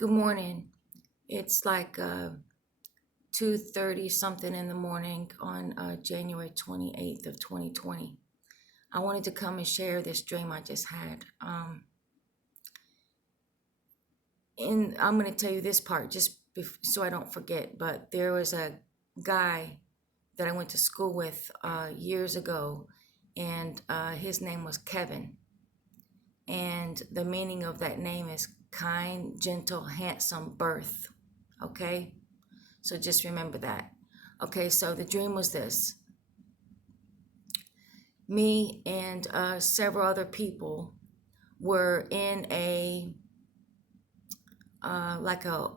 Good morning. It's like 2:30 something in the morning on January 28th of 2020. I wanted to come and share this dream I just had. And I'm going to tell you this part so I don't forget, but there was a guy that I went to school with years ago, and his name was Kevin. And the meaning of that name is kind, gentle, handsome birth. Okay? So just remember that. Okay, so the dream was this. Me and several other people were in like a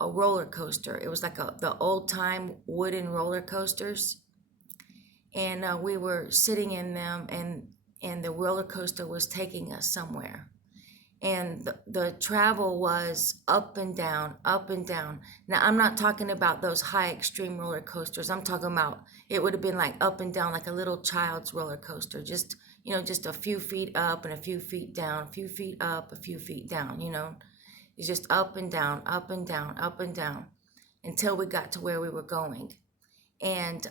roller coaster. It was like the old time wooden roller coasters. And we were sitting in them, and the roller coaster was taking us somewhere. And the travel was up and down, up and down. Now, I'm not talking about those high extreme roller coasters. I'm talking about it would have been like up and down, like a little child's roller coaster. Just, just a few feet up and a few feet down, a few feet up, a few feet down. It's just up and down, up and down, up and down until we got to where we were going. And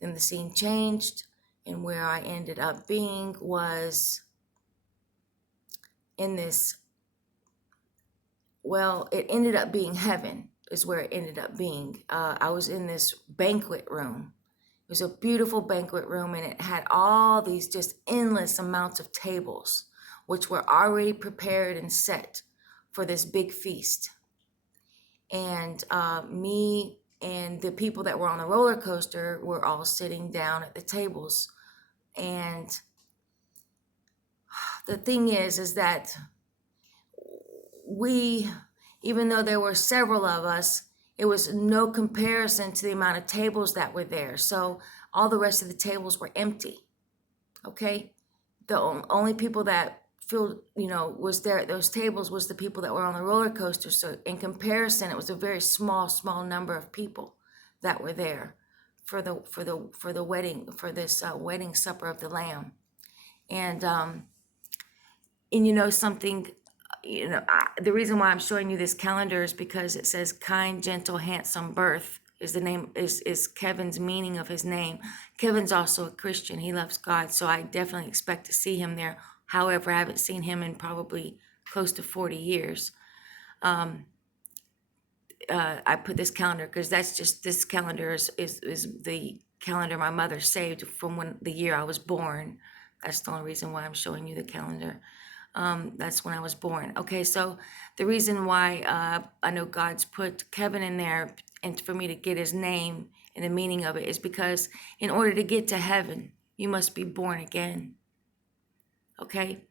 then the scene changed, and where I ended up being was in this, well, it ended up being heaven is where it ended up being. I was in this banquet room. It was a beautiful banquet room, and it had all these just endless amounts of tables, which were already prepared and set for this big feast. And me and the people that were on the roller coaster were all sitting down at the tables. And the thing is that we, even though there were several of us, it was no comparison to the amount of tables that were there. So all the rest of the tables were empty. Okay? The only people that filled, was there at those tables was the people that were on the roller coaster. So in comparison, it was a very small number of people that were there for the wedding, for this wedding supper of the Lamb. And something, the reason why I'm showing you this calendar is because it says kind, gentle, handsome birth is the name, is Kevin's meaning of his name. Kevin's also a Christian. He loves God. So I definitely expect to see him there. However, I haven't seen him in probably close to 40 years. I put this calendar because this calendar is the calendar my mother saved from the year I was born. That's the only reason why I'm showing you the calendar. That's when I was born. Okay, so the reason why I know God's put Kevin in there and for me to get his name and the meaning of it is because in order to get to heaven, you must be born again. Okay?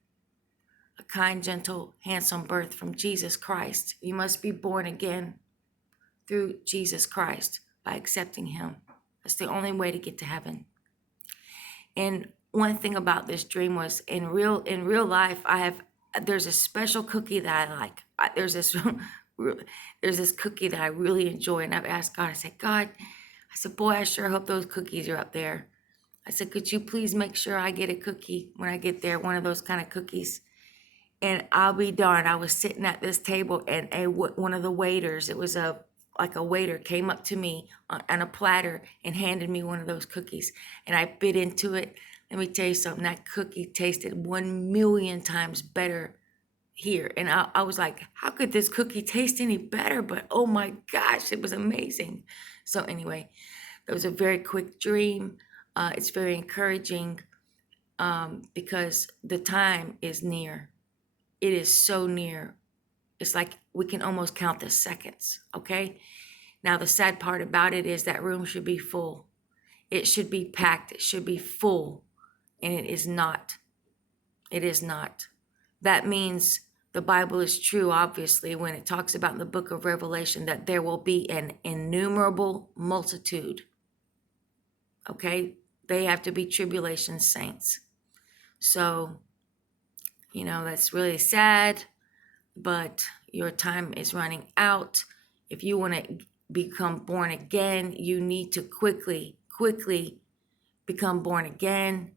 A kind, gentle, handsome birth from Jesus Christ. You must be born again through Jesus Christ by accepting him. That's the only way to get to heaven. And one thing about this dream was in real life, there's a special cookie that I like. There's this cookie that I really enjoy, and I've asked God. I said, God, boy, I sure hope those cookies are up there. I said, could you please make sure I get a cookie when I get there, one of those kind of cookies? And I'll be darned, I was sitting at this table, and one of the waiters, it was like a waiter, came up to me on a platter and handed me one of those cookies, and I bit into it. Let me tell you something, that cookie tasted 1,000,000 times better here. And I was like, how could this cookie taste any better? But oh my gosh, it was amazing. So anyway, that was a very quick dream. It's very encouraging because the time is near. It is so near. It's like we can almost count the seconds, okay? Now, the sad part about it is that room should be full. It should be packed. It should be full. And it is not. It is not. That means the Bible is true, obviously, when it talks about in the book of Revelation that there will be an innumerable multitude. Okay? They have to be tribulation saints. So, that's really sad, but your time is running out. If you want to become born again, you need to quickly become born again.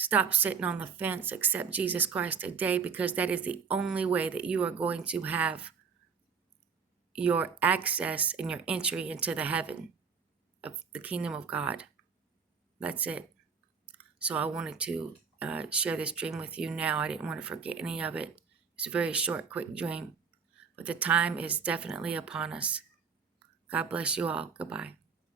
Stop sitting on the fence. Accept Jesus Christ today, because that is the only way that you are going to have your access and your entry into the heaven of the kingdom of God. That's it. So I wanted to share this dream with you now. I didn't want to forget any of it. It's a very short, quick dream, but the time is definitely upon us. God bless you all. Goodbye.